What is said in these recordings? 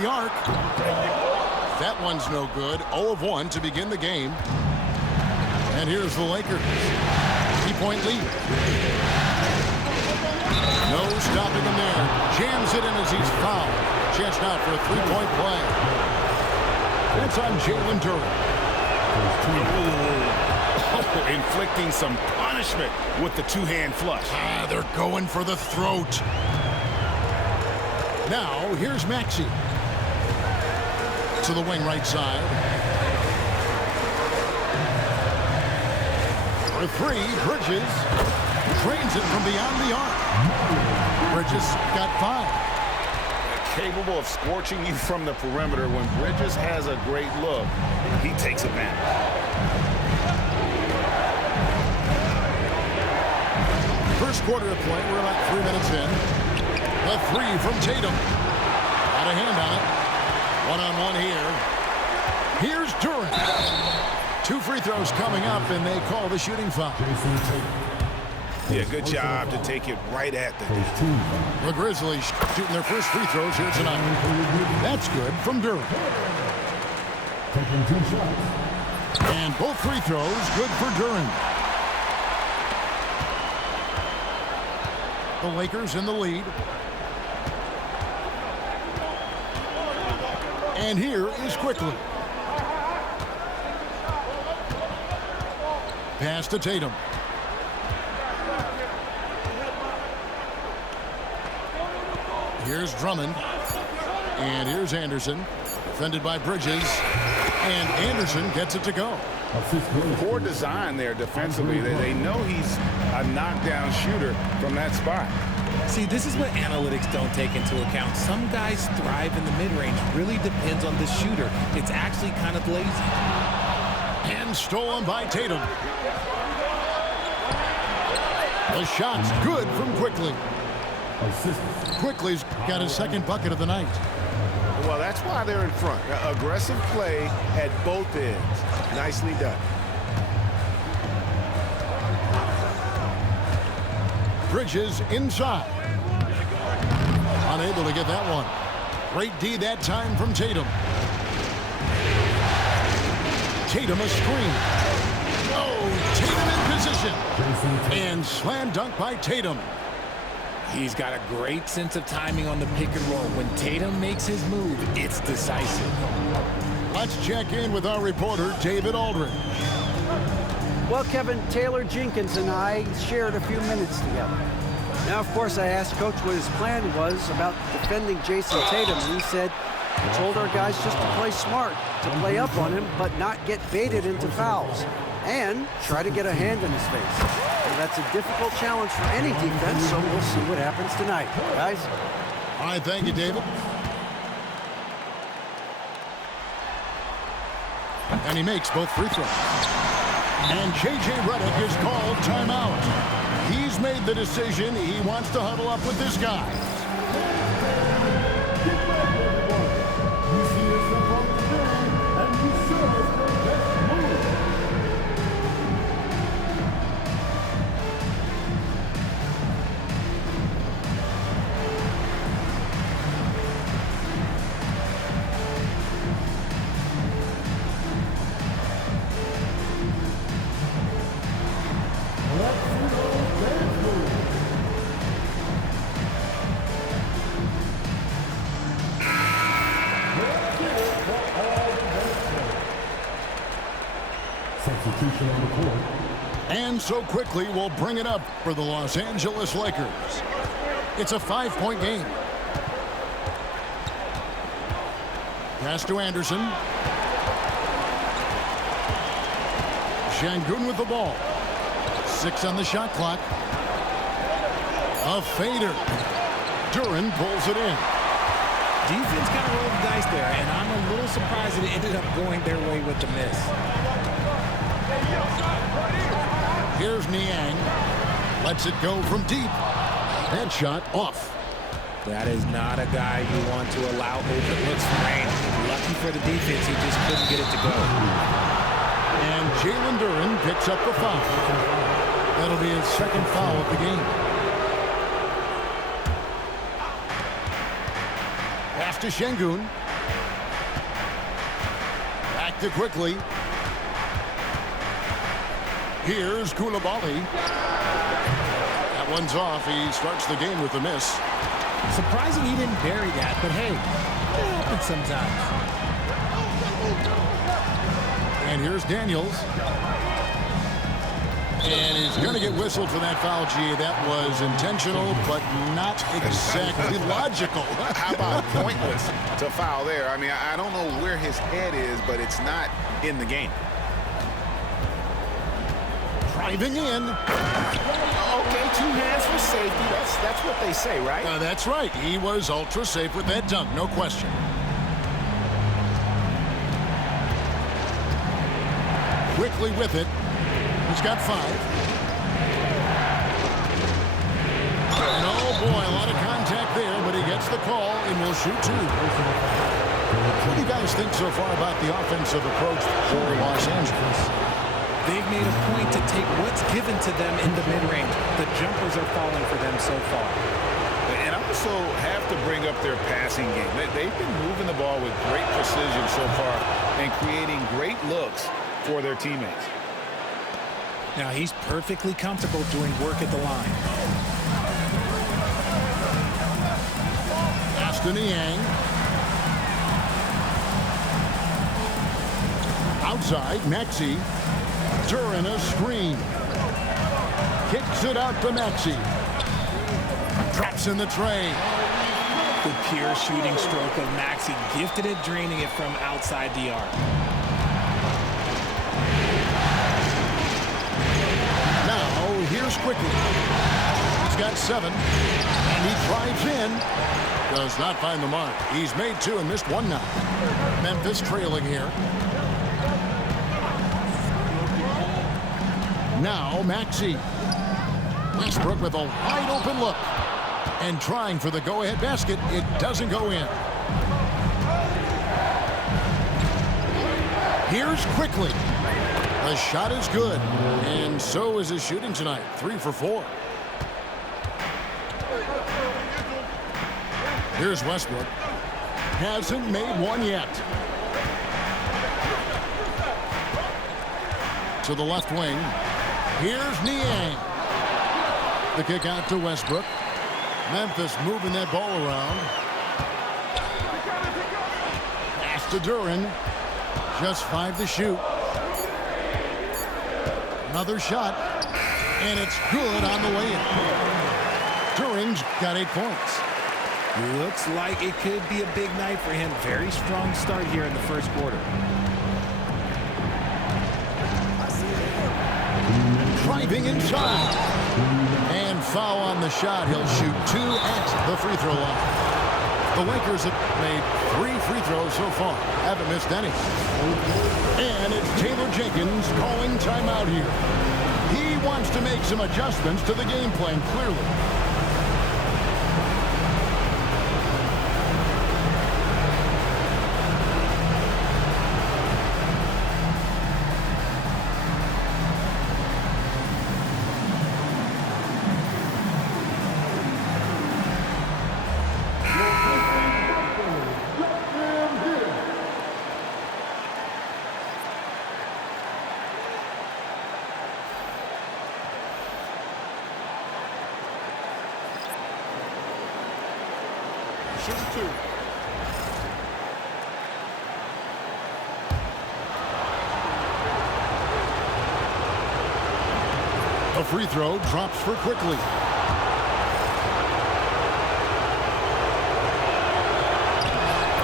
the arc. That one's no good. 0 of 1 to begin the game. And here's the Lakers. 3-point lead. No stopping him there. Jams it in as he's fouled. Chance now for a 3-point play. It's on Jalen Duren. Oh, inflicting some punishment with the two-hand flush. They're going for the throat. Now, here's Maxey. To the wing right side. For 3, Bridges drains it from beyond the arc. Bridges got 5. Capable of scorching you from the perimeter. When Bridges has a great look, he takes advantage. First quarter of play, we're about 3 minutes in. The 3 from Tatum. Got a hand on it. One-on-one here. Here's Duren. 2 free throws coming up, and they call the shooting foul. Yeah, good job to take it right at the net. The Grizzlies shooting their first free throws here tonight. That's good from Duren. And both free throws good for Duren. The Lakers in the lead. And here is Quickly. Pass to Tatum. Here's Drummond. And here's Anderson. Defended by Bridges. And Anderson gets it to go. Poor design there defensively. They know he's a knockdown shooter from that spot. See, this is what analytics don't take into account. Some guys thrive in the mid-range. Really depends on the shooter. It's actually kind of lazy. And stolen by Tatum. The shot's good from Quickly. Quickly's got his second bucket of the night. Well, that's why they're in front. Aggressive play at both ends. Nicely done. Bridges inside. Unable to get that one. Great D that time from Tatum. Tatum a screen. Oh, Tatum in position. And slam dunk by Tatum. He's got a great sense of timing on the pick and roll. When Tatum makes his move, it's decisive. Let's check in with our reporter, David Aldridge. Well, Kevin, Taylor Jenkins and I shared a few minutes together. Now, of course, I asked Coach what his plan was about defending Jason Tatum. He said he told our guys just to play smart, to play up on him, but not get baited into fouls, and try to get a hand in his face. Well, that's a difficult challenge for any defense, so we'll see what happens tonight. Guys? All right, thank you, David. And he makes both free throws. And J.J. Redick is called timeout. He's made the decision. He wants to huddle up with his guys. And so Quickly will bring it up for the Los Angeles Lakers. It's a 5-point game. Pass to Anderson. Şengün with the ball. 6 on the shot clock. A fader. Duren pulls it in. Defense kind of rolled the dice there, and I'm a little surprised that it ended up going their way with the miss. Here's Niang. Lets it go from deep. That shot off. That is not a guy you want to allow open looks from range. Lucky for the defense, he just couldn't get it to go. And Jalen Duren picks up the foul. That'll be his second foul of the game. Pass to Şengün. Back to quickly. Here's Koulibaly. That one's off. He starts the game with a miss. Surprising he didn't bury that, but hey, it happens sometimes. And here's Daniels. And he's going to get whistled for that foul, G. That was intentional, but not exactly logical. How about pointless to foul there? I mean, I don't know where his head is, but it's not in the game. Driving in. Okay, 2 hands for safety. That's what they say, right? That's right. He was ultra safe with that dunk, no question. Quickly with it. He's got 5. And oh boy, a lot of contact there, but he gets the call and will shoot 2. What do you guys think so far about the offensive approach for Los Angeles? They've made a point to take what's given to them in the mid-range. The jumpers are falling for them so far. And I also have to bring up their passing game. They've been moving the ball with great precision so far and creating great looks for their teammates. Now he's perfectly comfortable doing work at the line. Aston Yang. Outside, Maxey. During a screen. Kicks it out to Maxey. Drops in the tray. The pure shooting stroke of Maxey, gifted at draining it from outside the arc. Now, here's Quickly. He's got 7, and he drives in. Does not find the mark. He's made 2 and missed 1 now. Memphis trailing here. Now, Maxey. Westbrook with a wide open look. And trying for the go-ahead basket. It doesn't go in. Here's Quickly. The shot is good. And so is his shooting tonight. 3 for 4. Here's Westbrook. Hasn't made 1 yet. To the left wing. Here's Niang. The kick out to Westbrook. Memphis moving that ball around. Pass to Duren. Just 5 to shoot. Another shot. And it's good on the way in. Duren's got 8 points. Looks like it could be a big night for him. Very strong start here in the first quarter. Driving inside. And foul on the shot. He'll shoot 2 at the free throw line. The Lakers have made 3 free throws so far. Haven't missed any. And it's Taylor Jenkins calling timeout here. He wants to make some adjustments to the game plan, clearly. A free throw drops for Quickly.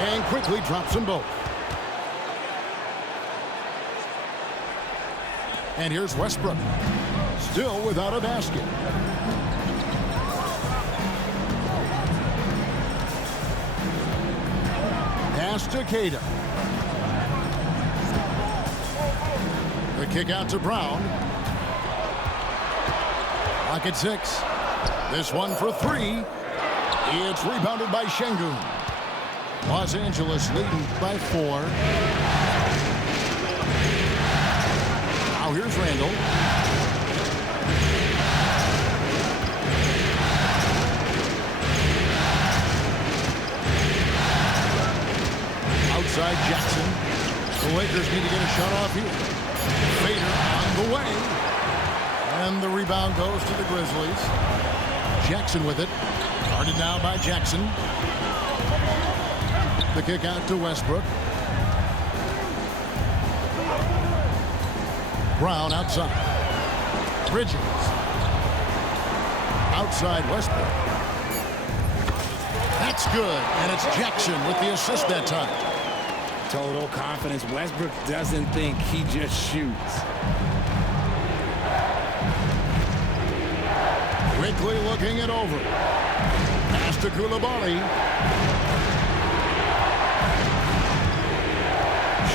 And Quickly drops them both. And here's Westbrook. Still without a basket. Pass to Cada. The kick out to Brown. Clock at 6. This one for 3. It's rebounded by Şengün. Los Angeles leading by 4. Now here's Randall. Outside Jackson. The Lakers need to get a shot off here. Fader on the way. And the rebound goes to the Grizzlies. Jackson with it. Guarded now by Jackson. The kick out to Westbrook. Brown outside. Bridges. Outside Westbrook. That's good. And it's Jackson with the assist that time. Total confidence. Westbrook doesn't think, he just shoots. Quickly looking it over. Pass to Koulibaly.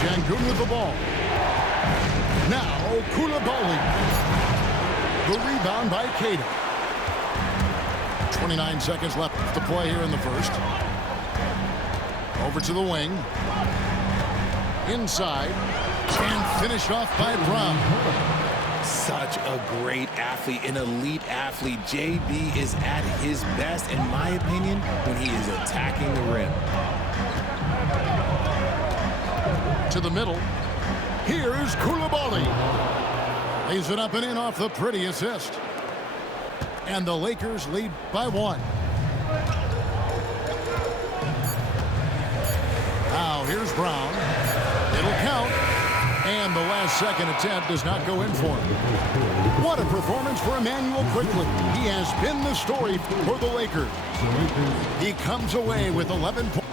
Şengün with the ball. Now Koulibaly. The rebound by Keita. 29 seconds left to play here in the first. Over to the wing. Inside. And finished off by Brown. Such a great athlete, an elite athlete. JB is at his best, in my opinion, when he is attacking the rim. To the middle. Here's Koulibaly. Lays it up and in off the pretty assist. And the Lakers lead by 1. Now here's Brown. It'll count. And the last second attempt does not go in for him. What a performance for Emmanuel Quickly. He has been the story for the Lakers. He comes away with 11 points.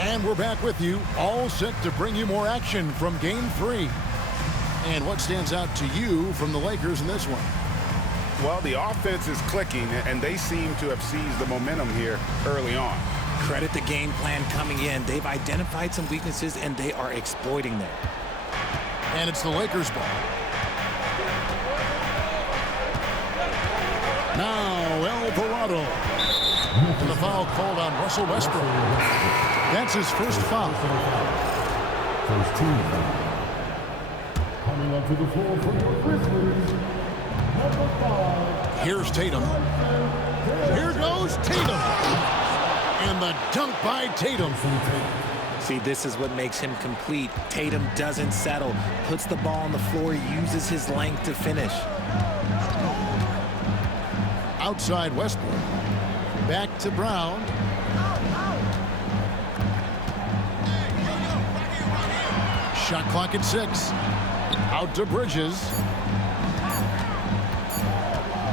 And we're back with you, all set to bring you more action from Game 3. And what stands out to you from the Lakers in this one? Well, the offense is clicking, and they seem to have seized the momentum here early on. Credit the game plan coming in. They've identified some weaknesses, and they are exploiting them. And it's the Lakers' ball. Now, Alvarado. And the foul called on Russell Westbrook. That's his first foul. First team foul. Coming onto the floor for the Grizzlies. Number 5. Here's Tatum. Here goes Tatum. And the dunk by Tatum. See, this is what makes him complete. Tatum doesn't settle, puts the ball on the floor, uses his length to finish. Outside Westbrook. Back to Brown. Shot clock at 6. Out to Bridges.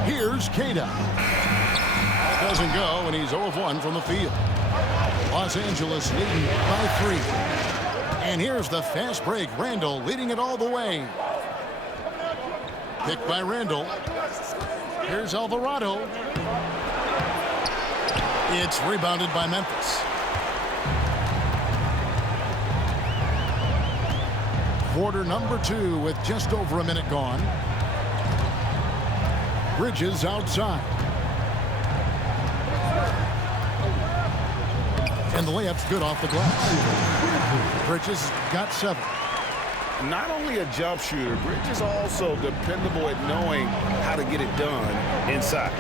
Here's Keita. Doesn't go, and he's 0 of 1 from the field. Los Angeles leading by 3. And here's the fast break. Randall leading it all the way. Picked by Randall. Here's Alvarado. It's rebounded by Memphis. Quarter number 2 with just over a minute gone. Bridges outside. And the layup's good off the glass. Bridges got 7. Not only a jump shooter, Bridges also dependable at knowing how to get it done inside.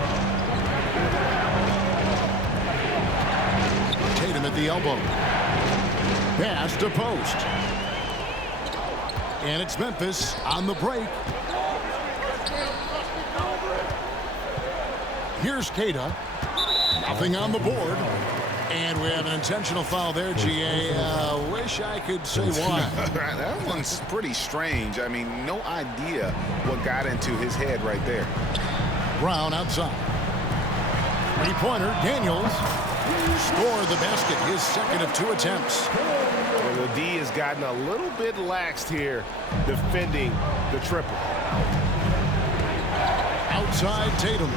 Tatum at the elbow. Pass to post. And it's Memphis on the break. Here's Keita. Nothing on the board. And we have an intentional foul there, GA. Wish I could say why. That one's pretty strange. I mean, no idea what got into his head right there. Brown outside. Three-pointer, Daniels. Scored the basket, his second of 2 attempts. Well, the D has gotten a little bit laxed here defending the triple. Outside Tatum.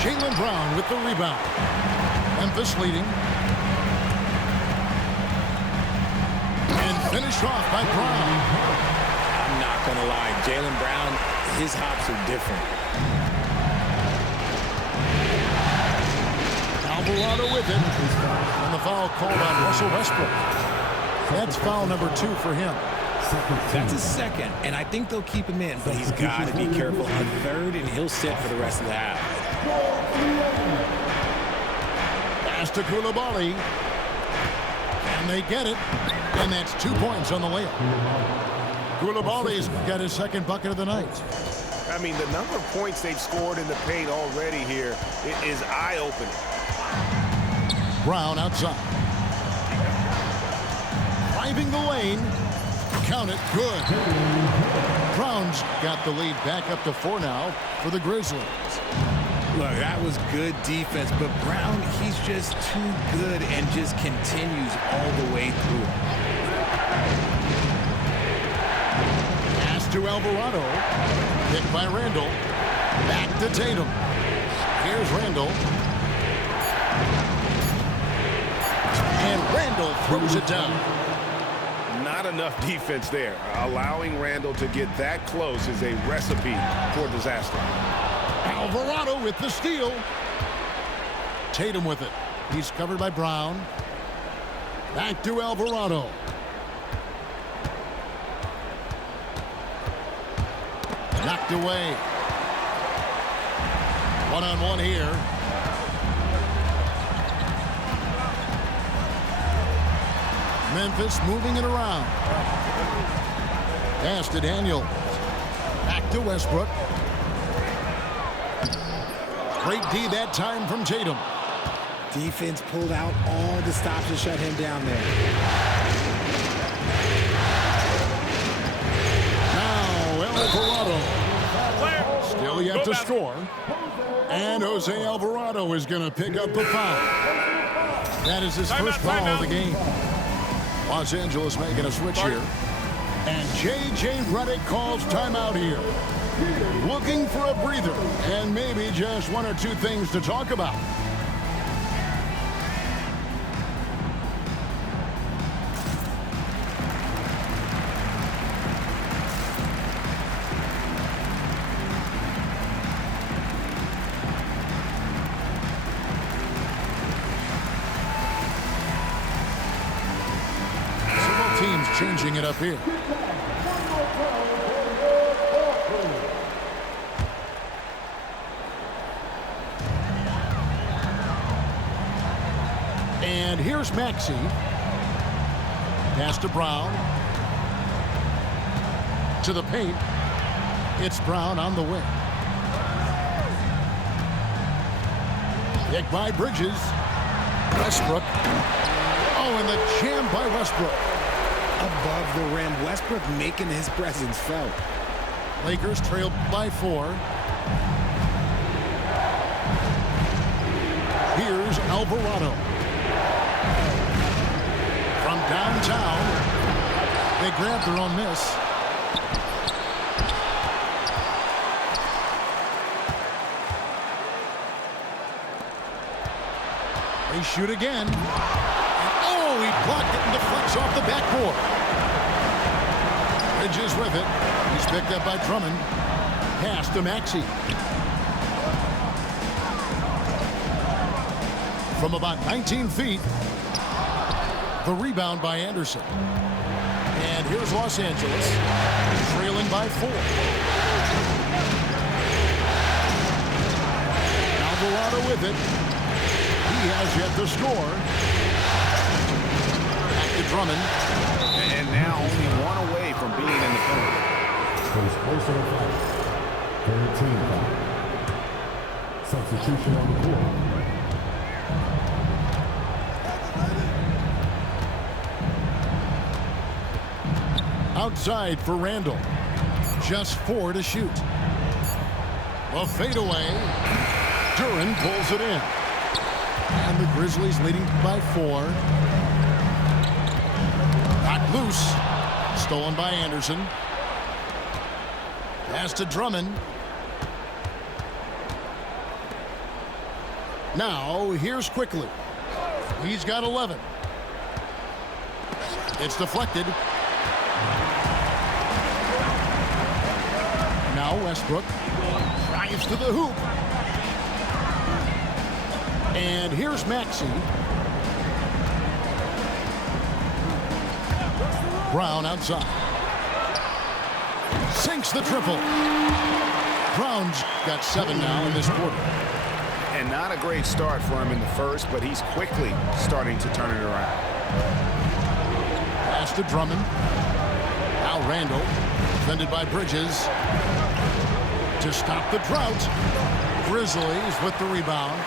Jaylen Brown with the rebound. Memphis leading. And finished off by Brown. I'm not going to lie. Jaylen Brown, his hops are different. Alvarado with it. And the foul called on Russell Westbrook. That's foul number 2 for him. That's a second, and I think they'll keep him in, but he's got to be careful. A third, and he'll sit for the rest of the half. Pass to Koulibaly. And they get it. And that's 2 points on the layup. Koulibaly's got his second bucket of the night. I mean, the number of points they've scored in the paint already here is eye-opening. Brown outside. Driving the lane. Count it. Good. Brown's got the lead back up to 4 now for the Grizzlies. Look, that was good defense, but Brown, he's just too good and just continues all the way through. Pass to Alvarado. Hit by Randall. Back to Tatum. Here's Randall. And Randall throws it down. Not enough defense there. Allowing Randall to get that close is a recipe for disaster. Alvarado with the steal. Tatum with it. He's covered by Brown. Back to Alvarado. Knocked away. One-on-one here. Memphis moving it around. Pass to Daniel. Back to Westbrook. Great D that time from Tatum. Defense pulled out all the stops to shut him down there. Now Alvarado. Still yet to score. And Jose Alvarado is going to pick up the foul. That is his first foul of the game. Los Angeles making a switch here. And J.J. Redick calls timeout here. Looking for a breather and maybe just one or two things to talk about. Several teams changing it up here. And here's Maxey. Pass to Brown. To the paint. It's Brown on the wing. Pick by Bridges. Westbrook. Oh, and the jam by Westbrook. Above the rim, Westbrook making his presence felt. Lakers trailed by 4. Here's Alvarado. From downtown, they grab their own miss. They shoot again. And oh, he blocked it and deflects off the backboard. Bridges with it. He's picked up by Drummond. Pass to Maxey. From about 19 feet. The rebound by Anderson. And here's Los Angeles, trailing by 4. Alvarado with it. He has yet to score. Back to Drummond. And now only one away from being in the penalty. First personal foul. Third team foul. Substitution on the court. Outside for Randall. Just 4 to shoot. A fadeaway. Duran pulls it in. And the Grizzlies leading by 4. Got loose. Stolen by Anderson. Pass to Drummond. Now, here's Quickly. He's got 11. It's deflected. Now Westbrook drives to the hoop. And here's Maxey. Brown outside. Sinks the triple. Brown's got 7 now in this quarter. And not a great start for him in the first, but he's quickly starting to turn it around. Pass to Drummond. Now Randall, defended by Bridges. To stop the drought. Grizzlies with the rebound.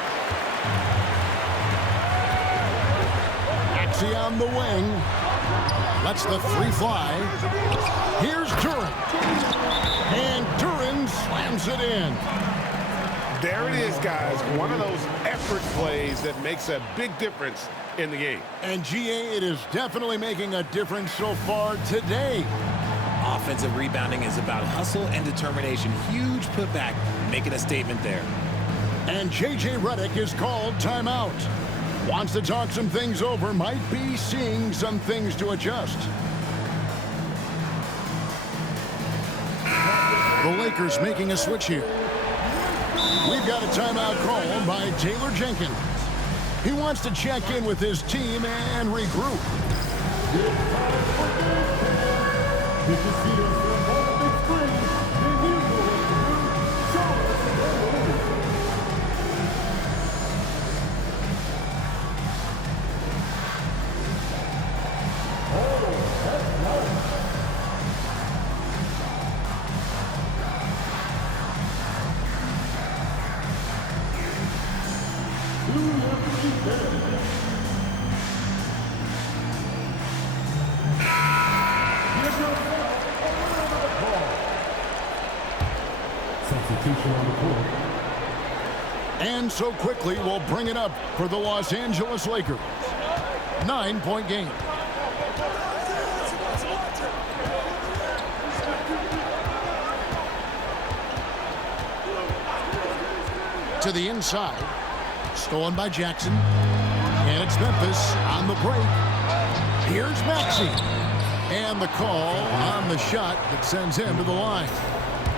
Maxey on the wing. Lets the 3 fly. Here's Duran. And Duran slams it in. There it is, guys. One of those effort plays that makes a big difference in the game. And GA, it is definitely making a difference so far today. Offensive rebounding is about hustle and determination. Huge putback, making a statement there. And J.J. Redick is called timeout. Wants to talk some things over, might be seeing some things to adjust. The Lakers making a switch here. We've got a timeout called by Taylor Jenkins. He wants to check in with his team and regroup. Substitution on the court. And so quickly, we'll bring it up for the Los Angeles Lakers. 9-point game. To the inside. Stolen by Jackson. And it's Memphis on the break. Here's Maxey. And the call on the shot that sends him to the line.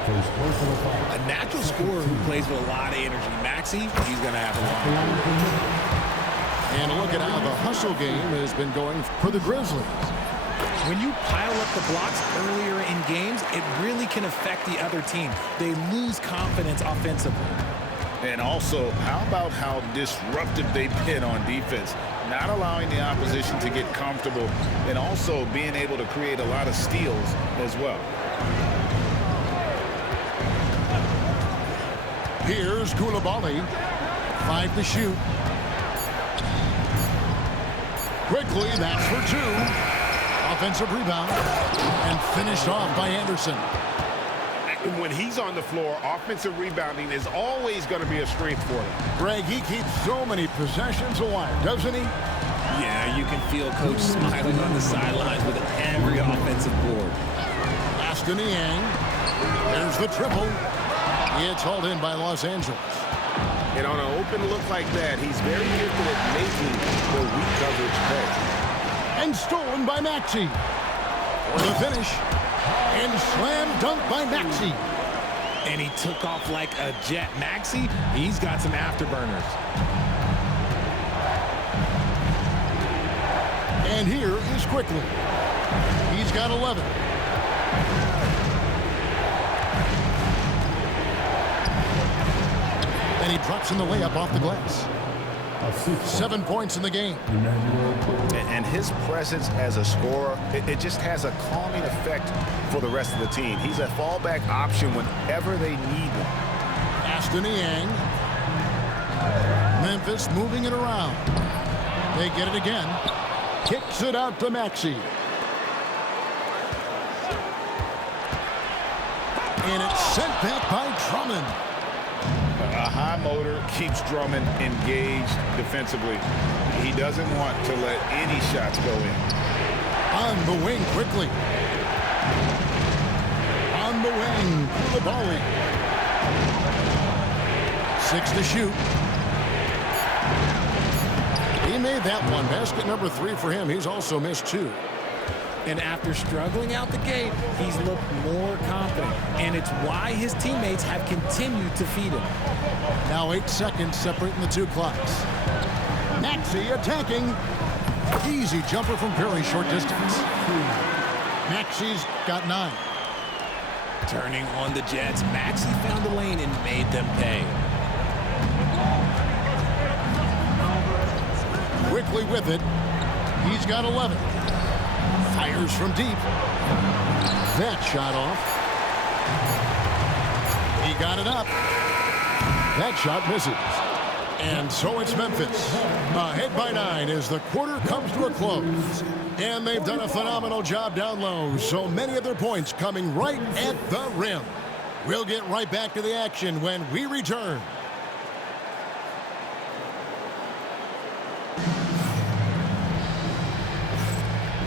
A natural scorer who plays with a lot of energy. Maxey, he's going to have a lot. And look at how the hustle game has been going for the Grizzlies. When you pile up the blocks earlier in games, it really can affect the other team. They lose confidence offensively. And also, how about how disruptive they've been on defense? Not allowing the opposition to get comfortable and also being able to create a lot of steals as well. Here's Koulibaly. 5 to shoot. Quickly, that's for 2. Offensive rebound. And finished off by Anderson. When he's on the floor, offensive rebounding is always going to be a strength for him. Greg, he keeps so many possessions alive, doesn't he? Yeah, you can feel Coach smiling on the sidelines with every offensive board. Aston Yang. There's the triple. It's hauled in by Los Angeles. And on an open look like that, he's very gifted at making the weak coverage pay. And stolen by Maxey. For the finish. And slam dunk by Maxey. And he took off like a jet. Maxey, he's got some afterburners. And here is Quickly. He's got 11. And he drops in the layup off the glass. 7 points in the game. And his presence as a scorer, it just has a calming effect for the rest of the team. He's a fallback option whenever they need him. Aston Yang. Memphis moving it around. They get it again. Kicks it out to Maxey. And it's sent back by Drummond. A high motor keeps Drummond engaged defensively. He doesn't want to let any shots go in. On the wing quickly. On the wing. Koulibaly. 6 to shoot. He made that one. Basket number 3 for him. He's also missed 2. And after struggling out the gate, he's looked more confident. And it's why his teammates have continued to feed him. Now 8 seconds separating the 2 clocks. Maxey attacking. Easy jumper from very short distance. Maxey's got 9. Turning on the Jets, Maxey found a lane and made them pay. Quickly with it. He's got 11. Fires from deep. That shot off. He got it up. That shot misses. And so it's Memphis. Ahead by 9 as the quarter comes to a close. And they've done a phenomenal job down low. So many of their points coming right at the rim. We'll get right back to the action when we return.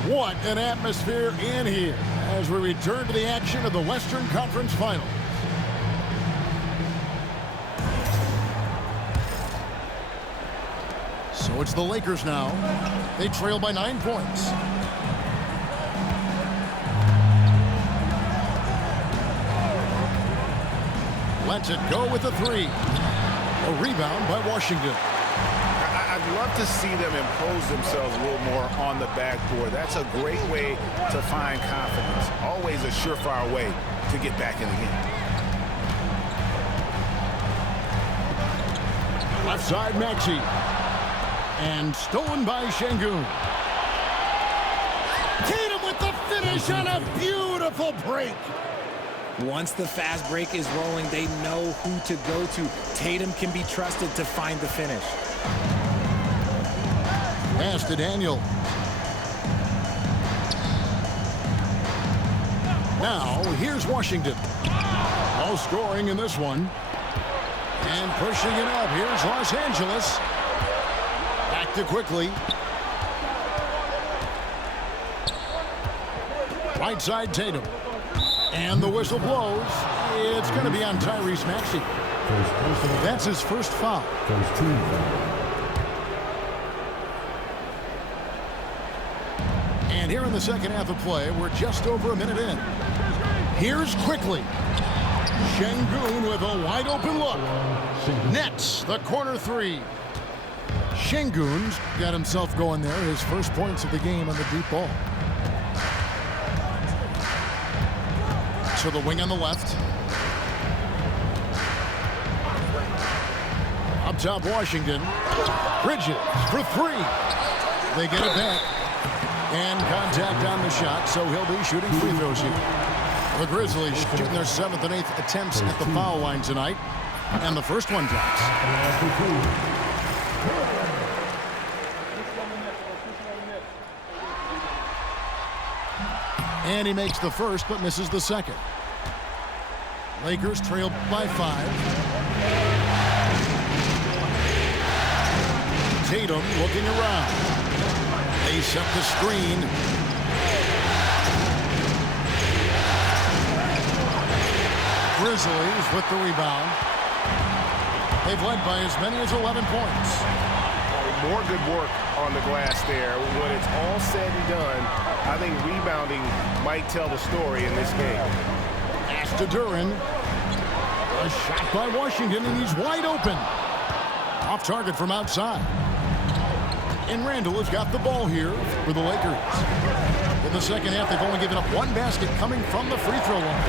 What an atmosphere in here as we return to the action of the Western Conference Finals. So it's the Lakers now. They trail by 9 points. Lets it go with a 3. A rebound by Washington. I'd love to see them impose themselves a little more on the backboard. That's a great way to find confidence. Always a surefire way to get back in the game. Left side, Maxey. And stolen by Şengün. Tatum with the finish on a beautiful break. Once the fast break is rolling, they know who to go to. Tatum can be trusted to find the finish. Pass to Daniel. Now, here's Washington. All scoring in this one. And pushing it up. Here's Los Angeles. Back to quickly. Right side, Tatum. And the whistle blows. It's going to be on Tyrese Maxey. That's his first foul. First team foul. And here in the second half of play, we're just over a minute in. Here's quickly. Şengün with a wide open look. Nets the corner 3. Şengün's got himself going there. His first points of the game on the deep ball. To the wing on the left. Up top, Washington. Bridges for 3. They get it back. And contact on the shot, so he'll be shooting free throws here. The Grizzlies shooting their 7th and 8th attempts at the foul line tonight. And the first one drops. And he makes the first, but misses the second. Lakers trail by 5. Tatum looking around. They set the screen. Grizzlies with the rebound. They've led by as many as 11 points. More good work on the glass there. When it's all said and done, I think rebounding might tell the story in this game. Pass to Duren. A shot by Washington, and he's wide open. Off target from outside. And Randall has got the ball here for the Lakers. In the second half, they've only given up 1 basket coming from the free throw line.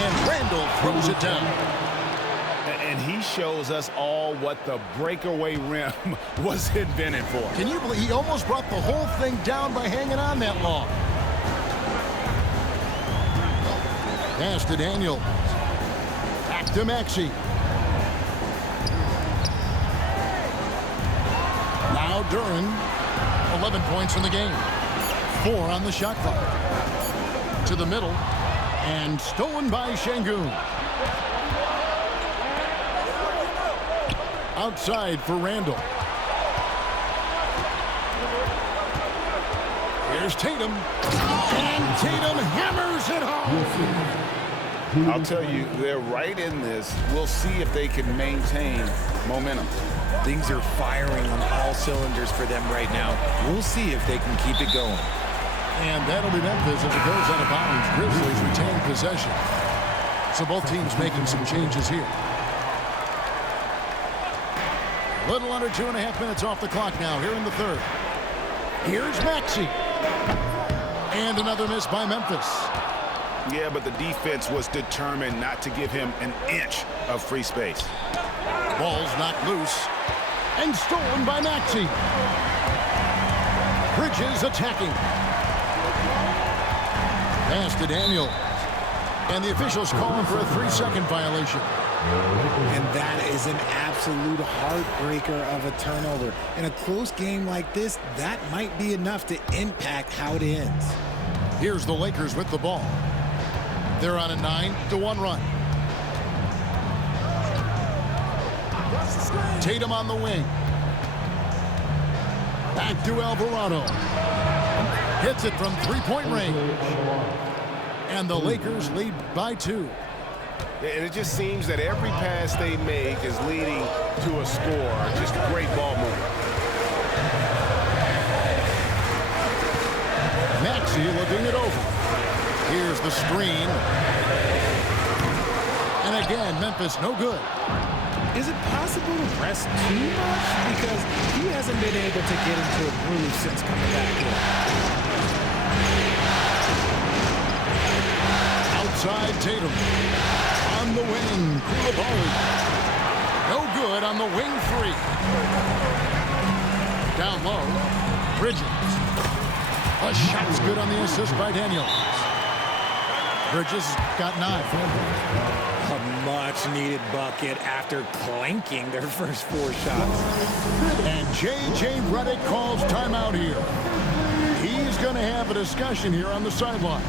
And Randall throws it down. And he shows us all what the breakaway rim was invented for. Can you believe he almost brought the whole thing down by hanging on that long? Pass to Daniel. Back to Maxey. Now Duren, 11 points in the game. 4 on the shot clock. To the middle. And stolen by Şengün. Outside for Randall. Here's Tatum. And Tatum hammers it home. I'll tell you, they're right in this. We'll see if they can maintain momentum. Things are firing on all cylinders for them right now. We'll see if they can keep it going. And that'll be Memphis as it goes out of bounds. Grizzlies retain possession. So both teams making some changes here. A little under 2.5 minutes off the clock now here in the third. Here's Maxey. And another miss by Memphis. Yeah, but the defense was determined not to give him an inch of free space. Ball's knocked loose and stolen by Maxey. Bridges attacking. Pass to Daniel. And the officials calling for a 3-second violation. And that is an absolute heartbreaker of a turnover. In a close game like this, that might be enough to impact how it ends. Here's the Lakers with the ball. They're on a 9-1 run. Tatum on the wing. Back to Alvarado. Hits it from three-point range. And the Lakers lead by 2. And it just seems that every pass they make is leading to a score. Just great ball movement. Maxey looking it over. Here's the screen. And again, Memphis no good. Is it possible to rest too much? Because he hasn't been able to get into a groove since coming back here. Outside Tatum. On the wing, Koulibaly. No good on the wing 3. Down low, Bridges. A shot's good on the assist by Daniels. Bridges got 9. A much-needed bucket after clanking their first 4 shots. And J.J. Redick calls timeout here. He's going to have a discussion here on the sideline.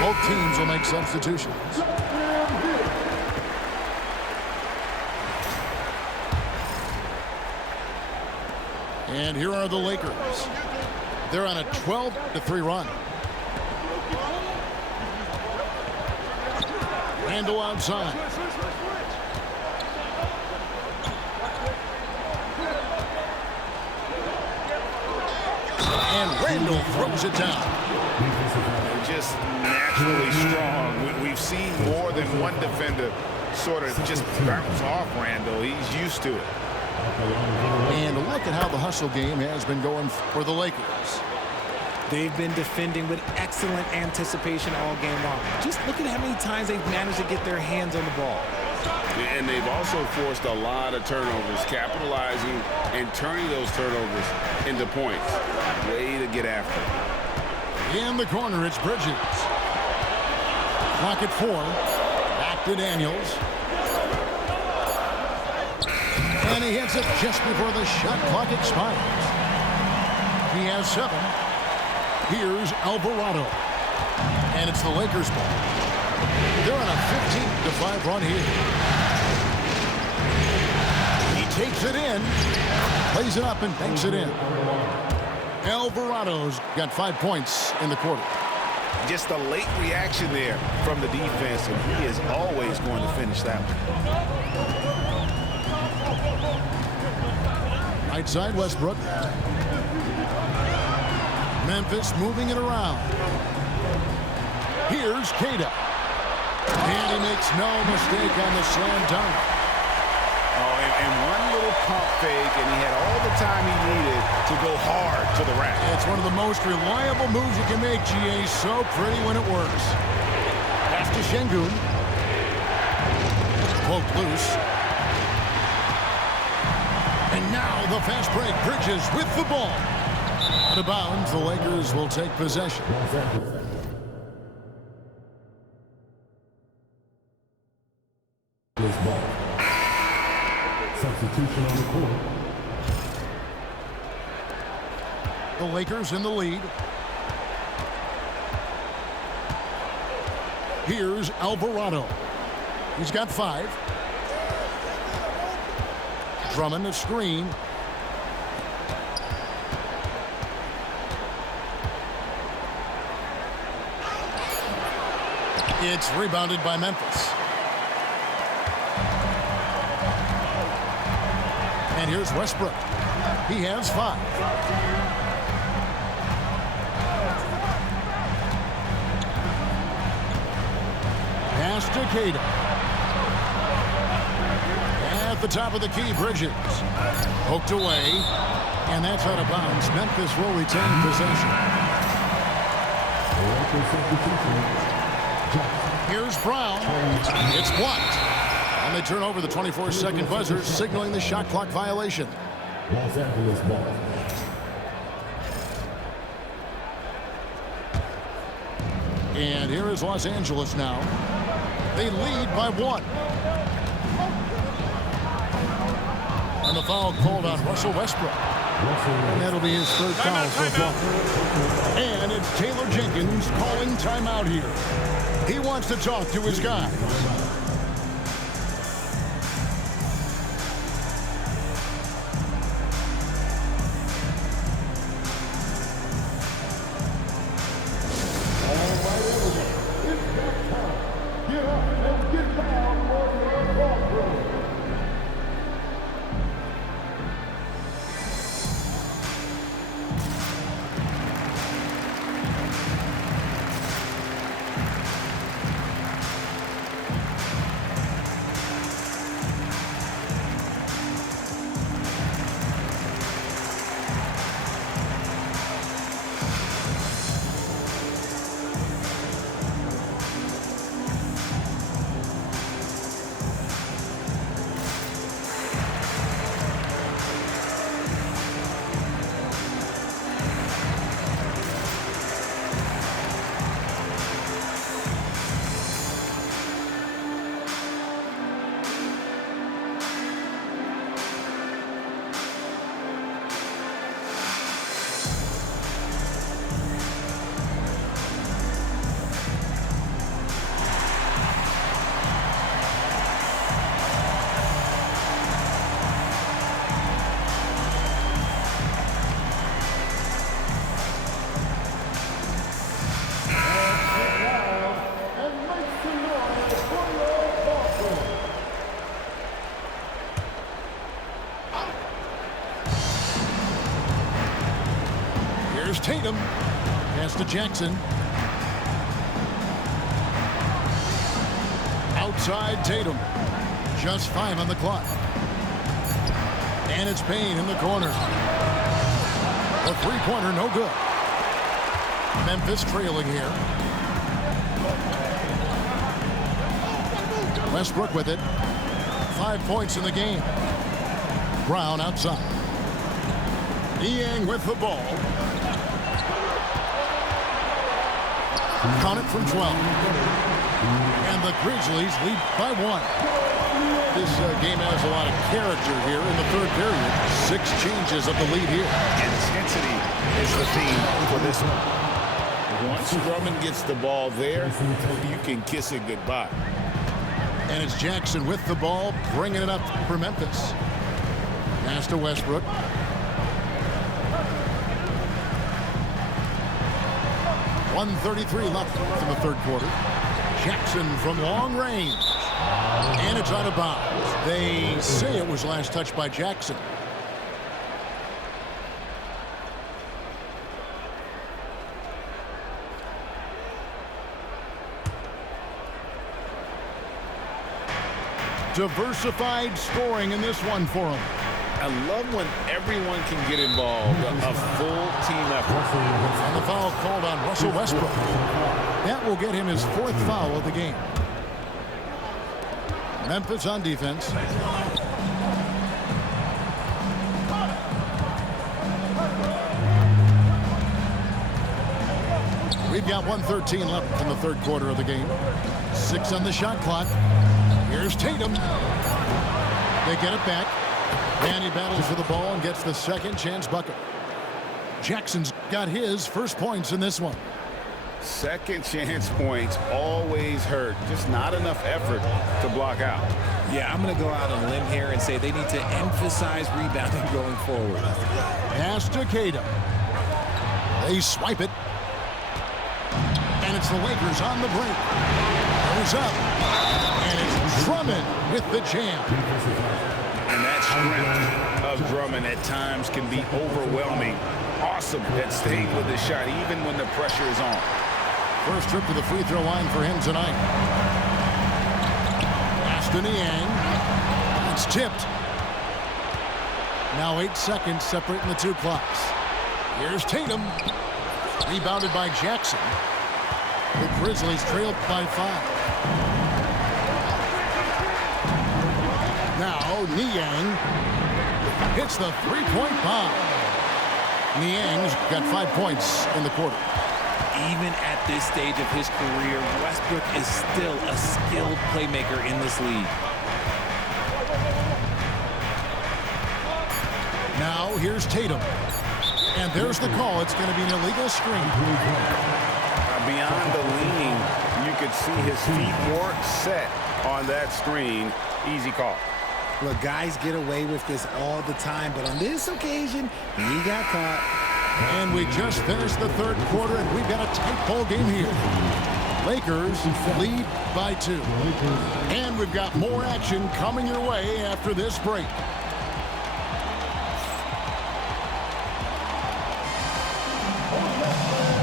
Both teams will make substitutions. And here are the Lakers. They're on a 12-3 run. Randall outside. And Randall throws it down. Just naturally strong. We've seen more than one defender sort of just bounce off Randall. He's used to it. And look at how the hustle game has been going for the Lakers. They've been defending with excellent anticipation all game long. Just look at how many times they've managed to get their hands on the ball. And they've also forced a lot of turnovers, capitalizing and turning those turnovers into points. Way to get after it. In the corner, it's Bridges. Clock at 4. Back to Daniels. And he hits it just before the shot clock expires. He has 7. Here's Alvarado. And it's the Lakers' ball. They're on a 15-5 run here. He takes it in. Plays it up and banks it in. Alvarado's got 5 points in the quarter. Just a late reaction there from the defense, and he is always going to finish that one. Right side, Westbrook. Memphis moving it around. Here's Queta. And he makes no mistake on the slam dunk. Oh, and one little pump fake, and he had all the time he needed to go hard to the rack. It's one of the most reliable moves you can make, GA. So pretty when it works. Pass to Şengün. Poked loose. And now the fast break. Bridges with the ball. Out of bounds, the Lakers will take possession. This ball. Substitution on the court. The Lakers in the lead. Here's Alvarado. He's got 5. Drummond a screen. It's rebounded by Memphis. And here's Westbrook. He has 5. Pass to Tatum. At the top of the key, Bridges. Poked away. And that's out of bounds. Memphis will retain possession. Here's Brown. It's blocked. And they turn over the 24-second buzzer, signaling the shot clock violation. Los Angeles ball. And here is Los Angeles now. They lead by 1. And the foul called on Russell Westbrook. And that'll be his 3rd foul so far. And it's Taylor Jenkins calling timeout here. He wants to talk to his guy. Here's Tatum. Pass to Jackson. Outside Tatum. Just 5 on the clock. And it's Payne in the corner. A 3-pointer, no good. Memphis trailing here. Westbrook with it. 5 points in the game. Brown outside. Niang with the ball. Count it from 12. And the Grizzlies lead by 1. This game has a lot of character here in the 3rd period. 6 changes of the lead here. Intensity is the theme for this one. Once Drummond gets the ball there, you can kiss it goodbye. And it's Jackson with the ball, bringing it up for Memphis. Pass to Westbrook. .133 left in the 3rd quarter. Jackson from long range. And it's out of bounds. They say it was last touched by Jackson. Diversified scoring in this one for him. I love when everyone can get involved, a full team effort. And the foul called on Russell Westbrook. That will get him his 4th foul of the game. Memphis on defense. We've got 1:13 left in the 3rd quarter of the game. 6 on the shot clock. Here's Tatum. They get it back. And he battles for the ball and gets the 2nd chance bucket. Jackson's got his first points in this one. 2nd chance points always hurt. Just not enough effort to block out. Yeah, I'm going to go out on a limb here and say they need to emphasize rebounding going forward. Pass to Tatum. They swipe it. And it's the Lakers on the break. Goes up. And it's Drummond with the jam. And that strength of Drummond at times can be overwhelming. Awesome at staying with the shot even when the pressure is on. First trip to the free throw line for him tonight. Pass to Niang. It's tipped. Now 8 seconds separating the two clocks. Here's Tatum. Rebounded by Jackson. The Grizzlies trailed by 5. Now Niang hits the three-point bomb. Niang's got 5 points in the quarter. Even at this stage of his career, Westbrook is still a skilled playmaker in this league. Now here's Tatum. And there's the call. It's going to be an illegal screen. Beyond the leaning, you could see his feet weren't set on that screen. Easy call. Look, guys get away with this all the time, but on this occasion, he got caught. And we just finished the third quarter, and we've got a tight ball game here. Lakers lead by 2. And we've got more action coming your way after this break.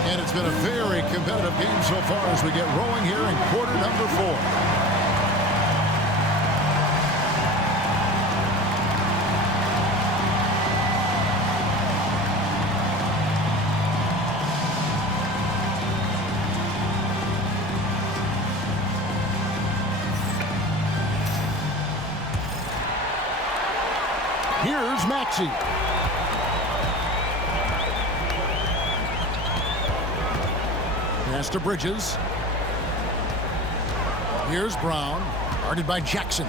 And it's been a very competitive game so far as we get rolling here in quarter number 4. Here's Maxey. Pass to Bridges. Here's Brown. Guarded by Jackson.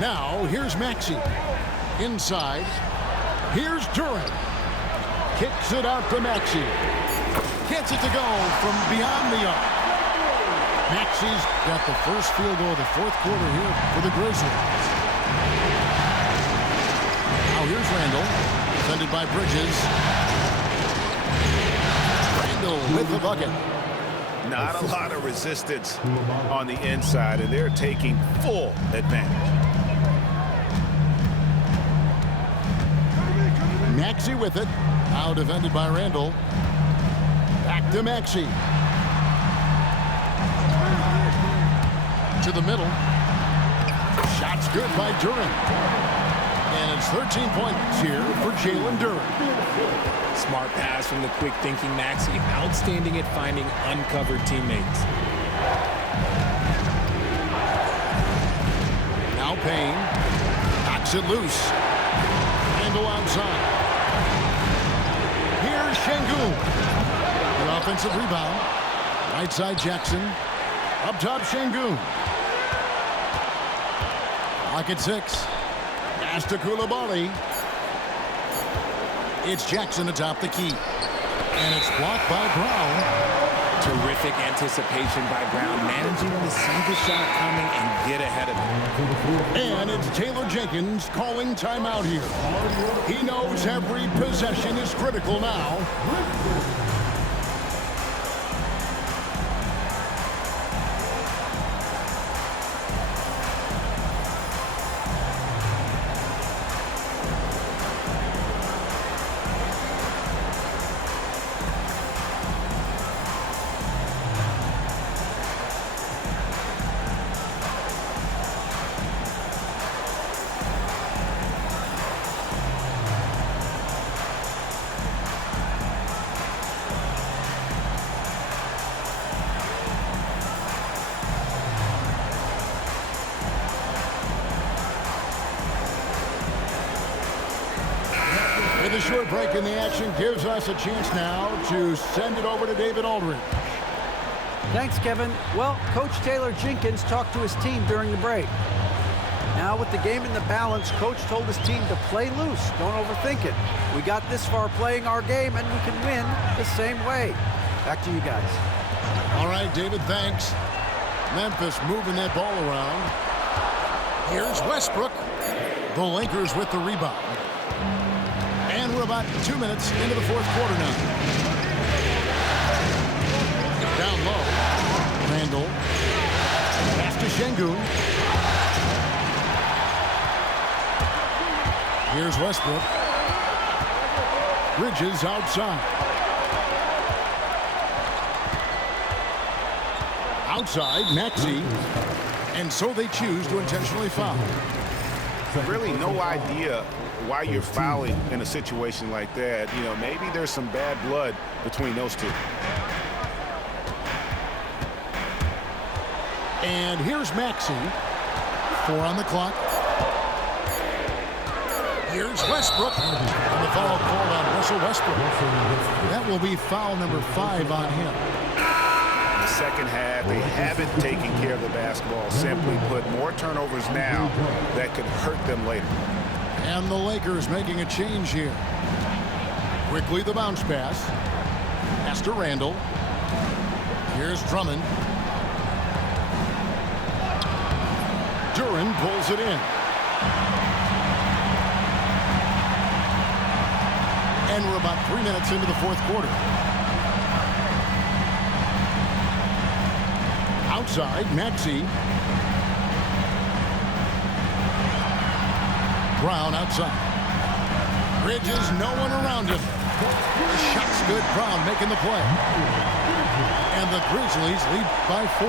Now, here's Maxey. Inside. Here's Durant. Kicks it out to Maxey. Gets it to go from beyond the arc. Maxey's got the first field goal of the fourth quarter here for the Grizzlies. Now here's Randall, defended by Bridges. Randall with the bucket. Not a lot of resistance on the inside, and they're taking full advantage. Maxey with it. Now defended by Randall. Back to Maxey. To the middle. Shot's good by Durant. And it's 13 points here for Jalen Durant. Smart pass from the quick-thinking Maxey. Outstanding at finding uncovered teammates. Now Payne. Knocks it loose. Randall outside. Here's Şengün. The offensive rebound. Right side Jackson. Up top Şengün. Lock at 6. Pass to Coulibaly. It's Jackson atop the key. And it's blocked by Brown. Terrific anticipation by Brown, managing to see the shot coming and get ahead of it. And it's Taylor Jenkins calling timeout here. He knows every possession is critical now. The short break in the action gives us a chance now to send it over to David Aldridge. Thanks, Kevin. Well, Coach Taylor Jenkins talked to his team during the break. Now with the game in the balance, Coach told his team to play loose. Don't overthink it. We got this far playing our game, and we can win the same way. Back to you guys. All right, David, thanks. Memphis moving that ball around. Here's Westbrook. The Lakers with the rebound. And we're about 2 minutes into the fourth quarter now. Down low. Here's Westbrook. Bridges outside. Outside, Maxey. And so they choose to intentionally foul. Really no idea why you're fouling in a situation like that. You know, maybe there's some bad blood between those two. And here's Maxey. 4 on the clock. Here's Westbrook. And the foul called on Russell Westbrook. That will be foul number 5 on him. Second half, they haven't taken care of the basketball. Simply put, more turnovers now that could hurt them later. And the Lakers making a change here. Quickly the bounce pass. Pass to Randall. Here's Drummond. Duran pulls it in. And we're about 3 minutes into the fourth quarter. Outside, Maxey. Brown outside. Bridges, no one around him. The shot's good. Brown making the play. And the Grizzlies lead by 4.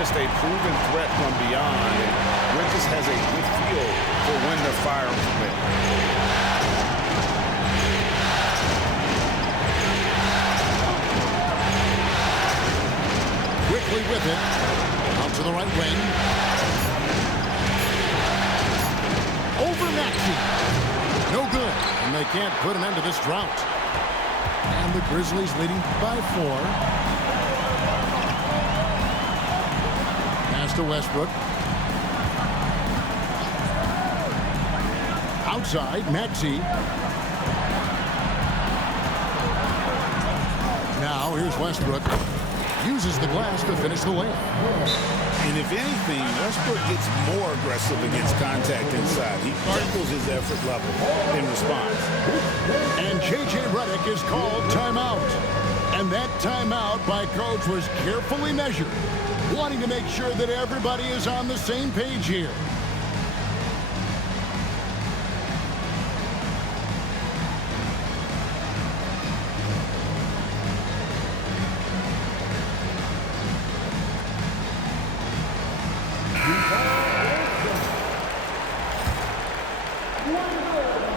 Just a proven threat from beyond. And Bridges has a good feel for when they're firing from it. Quickly with it. Out to the right wing. Over Maxey. No good. And they can't put an end to this drought. And the Grizzlies leading by 4. Pass to Westbrook. Outside, Maxey. Now here's Westbrook. Uses the glass to finish the layup. And if anything, Westbrook gets more aggressive against contact inside. He triples his effort level in response. And J.J. Redick is called timeout. And that timeout by coach was carefully measured, wanting to make sure that everybody is on the same page here.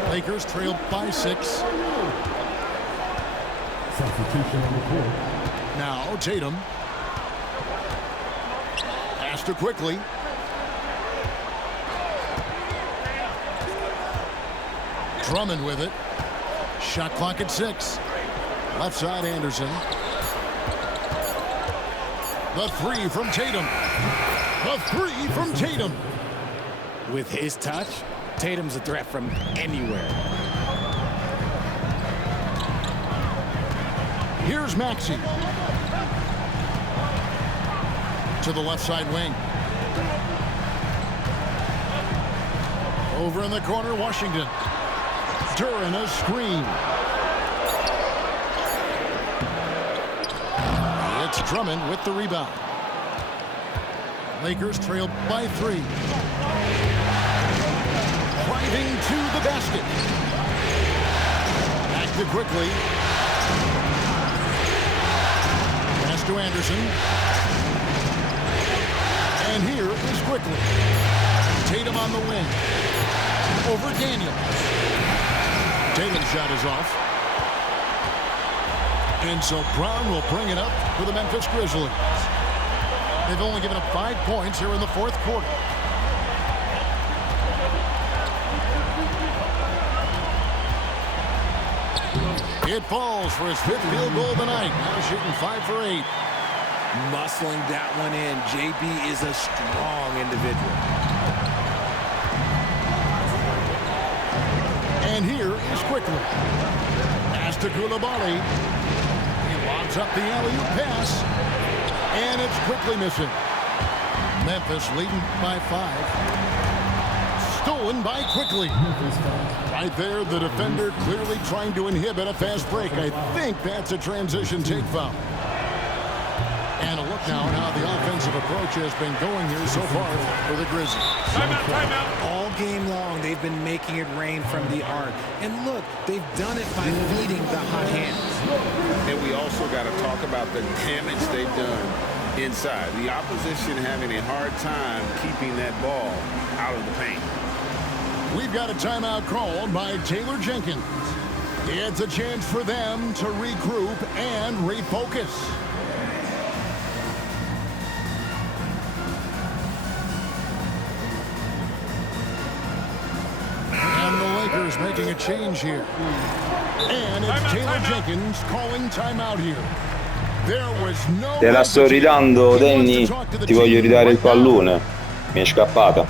Lakers trail by 6. Substitution on the court. Now Tatum. Pass to quickly. Drummond with it. Shot clock at 6. Left side Anderson. The 3 from Tatum. The 3 from Tatum. With his touch, Tatum's a threat from anywhere. Here's Maxey. To the left side wing. Over in the corner, Washington. Duran a screen. It's Drummond with the rebound. Lakers trail by 3. Driving to the basket. Back to quickly. Pass to Anderson. And here is quickly. Tatum on the wing. Over Daniels. Tatum's shot is off. And so Brown will bring it up for the Memphis Grizzlies. They've only given up 5 points here in the fourth quarter. It falls for his 5th field goal of the night. Now shooting 5 for 8. Muscling that one in. JB is a strong individual. And here is quickly. Pass to Koulibaly. He lobs up the alley-oop pass. And it's quickly missing. Memphis leading by 5. Stolen by quickly. Right there, the defender clearly trying to inhibit a fast break. I think that's a transition take foul. And a look now at how the offensive approach has been going here so far for the Grizzlies. Timeout. All game long, they've been making it rain from the arc. And look, they've done it by feeding the hot hands. And we also got to talk about the damage they've done inside. The opposition having a hard time keeping that ball out of the paint. We've got a timeout called by Taylor Jenkins. It's a chance for them to regroup and refocus. Making a change here. And it's Taylor Jenkins calling timeout here. There was no. Te la sto ridando, Danny. Ti voglio ridare il pallone. Mi è scappata.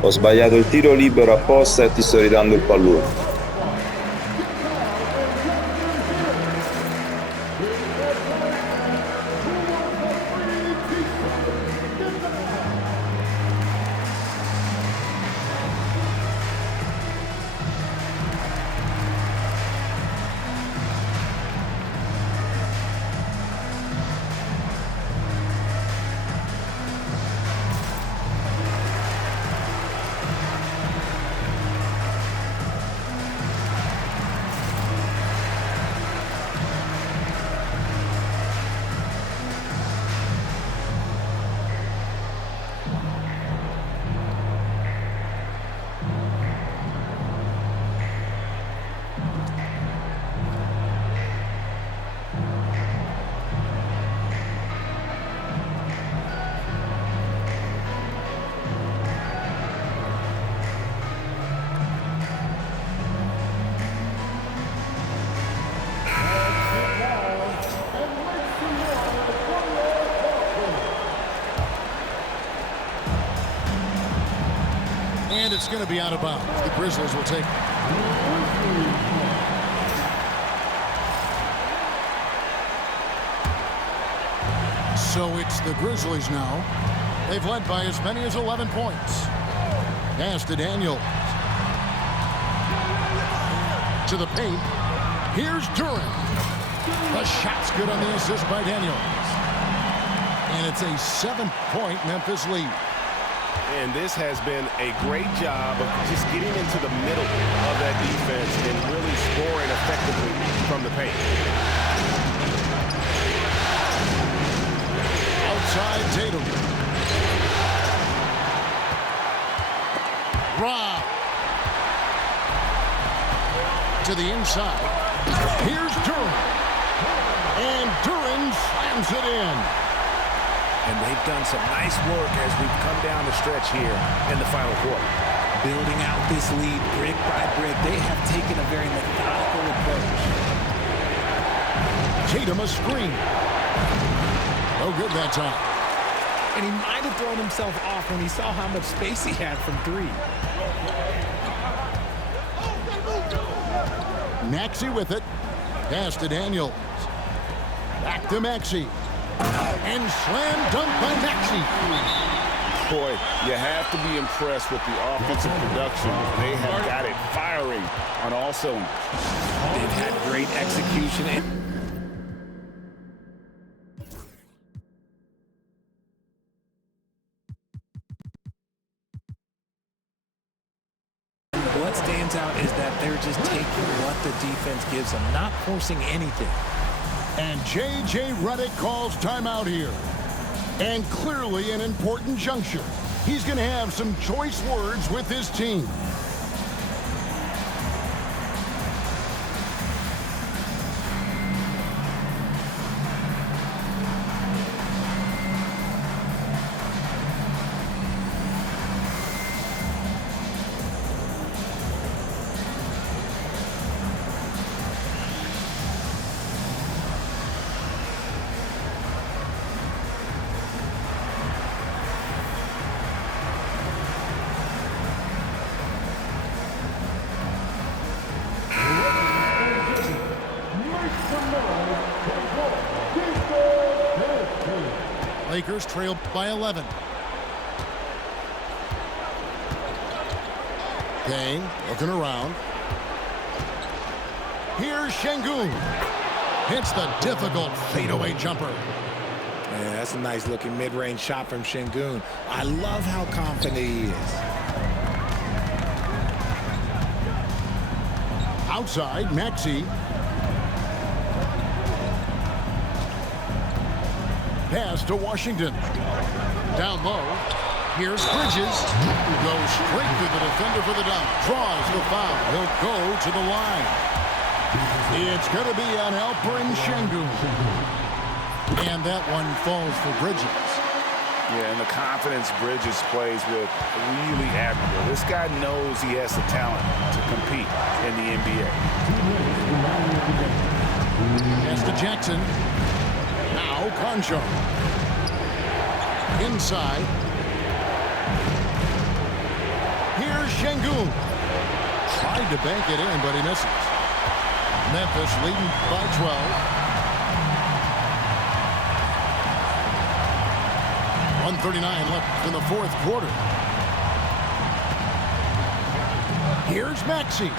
Ho sbagliato il tiro libero apposta e ti sto ridando il pallone. And it's going to be out of bounds. The Grizzlies will take it. So it's the Grizzlies now. They've led by as many as 11 points. Pass to Daniel. To the paint. Here's Durant. The shot's good on the assist by Daniels. And it's a 7-point Memphis lead. And this has been a great job of just getting into the middle of that defense and really scoring effectively from the paint. Outside Tatum. Rob. To the inside. Here's Durant. And Durant slams it in. And they've done some nice work as we've come down the stretch here in the final quarter. Building out this lead brick by brick. They have taken a very methodical approach. Tatum a screen. No good that time. And he might have thrown himself off when he saw how much space he had from three. Maxey with it. Pass to Daniels. Back to Maxey. And slam dunk by Maxey. Boy, you have to be impressed with the offensive production. They have got it firing on all cylinders. They've had great execution. What stands out is that they're just taking what the defense gives them, not forcing anything. And J.J. Redick calls timeout here. And clearly an important juncture. He's going to have some choice words with his team. Lakers trail by 11. Payne looking around. Here's Şengün. Hits the difficult fadeaway jumper. Yeah, that's a nice looking mid-range shot from Şengün. I love how confident he is. Outside, Maxey. Pass to Washington. Down low. Here's Bridges. Goes straight to the defender for the dunk. Draws the foul. He'll go to the line. It's going to be on Alperen Şengün. And that one falls for Bridges. Yeah, and the confidence Bridges plays with, really admirable. This guy knows he has the talent to compete in the NBA. Pass to Jackson. Now Concho. Inside. Here's Şengün. Tried to bank it in, but he misses. Memphis leading by 12. 1:39 left in the fourth quarter. Here's Maxey.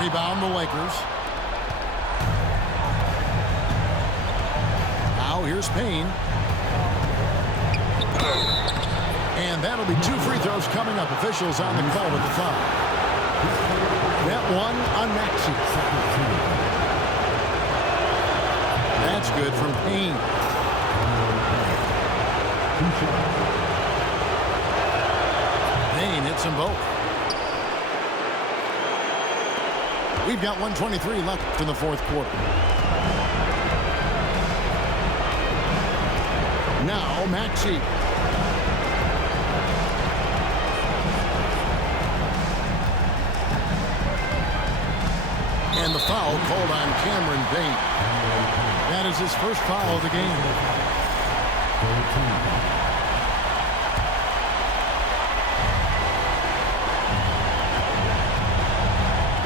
Rebound the Lakers. Now here's Payne. And that'll be 2 free throws coming up. Officials on the call with the foul. That one on Maxey. That's good from Payne. Payne hits them both. We've got 1:23 left in the fourth quarter. Now Maxey. And the foul called on Cameron Payne. That is his first foul of the game.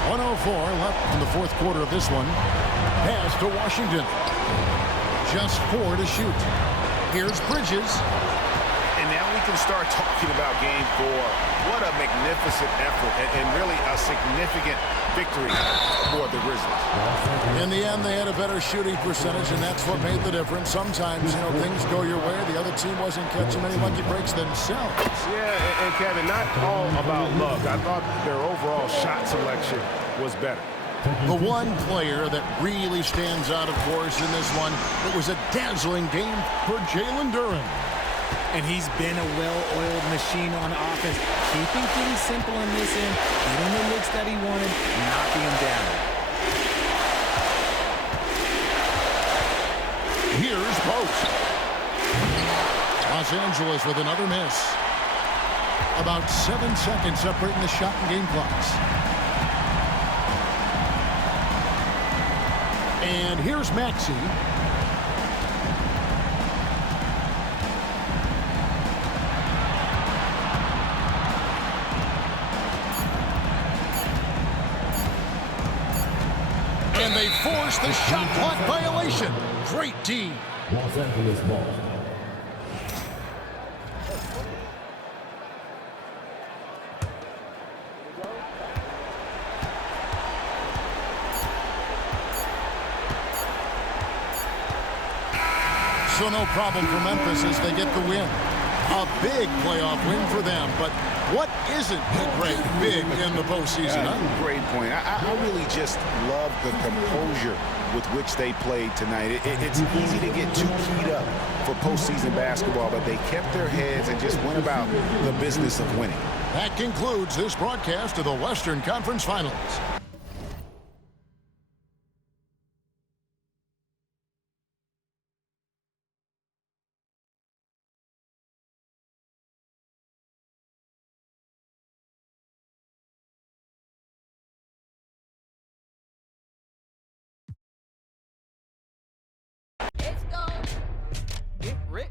1:04 left in the fourth quarter of this one. Pass to Washington. Just 4 to shoot. Here's Bridges. And now we can start talking about game 4. What a magnificent effort and really a significant victory for the Grizzlies. In the end, they had a better shooting percentage, and that's what made the difference. Sometimes, things go your way. The other team wasn't catching many lucky breaks themselves. Yeah, and Kevin, not all about luck. I thought their overall shot selection was better. The one player that really stands out, of course, in this one, it was a dazzling game for Jalen Duren. And he's been a well-oiled machine on offense, keeping things simple in this end, getting the looks that he wanted, knocking him down. Here's Post. Los Angeles with another miss. About 7 seconds separating the shot and game clocks. And here's Maxey. And they force the shot clock violation. Great D. Los Angeles ball. So no problem for Memphis as they get the win. A big playoff win for them, but what isn't great big in the postseason? Great point. I really just love the composure with which they played tonight. It's easy to get too keyed up for postseason basketball, but they kept their heads and just went about the business of winning. That concludes this broadcast of the Western Conference Finals. It's gone. Get rich.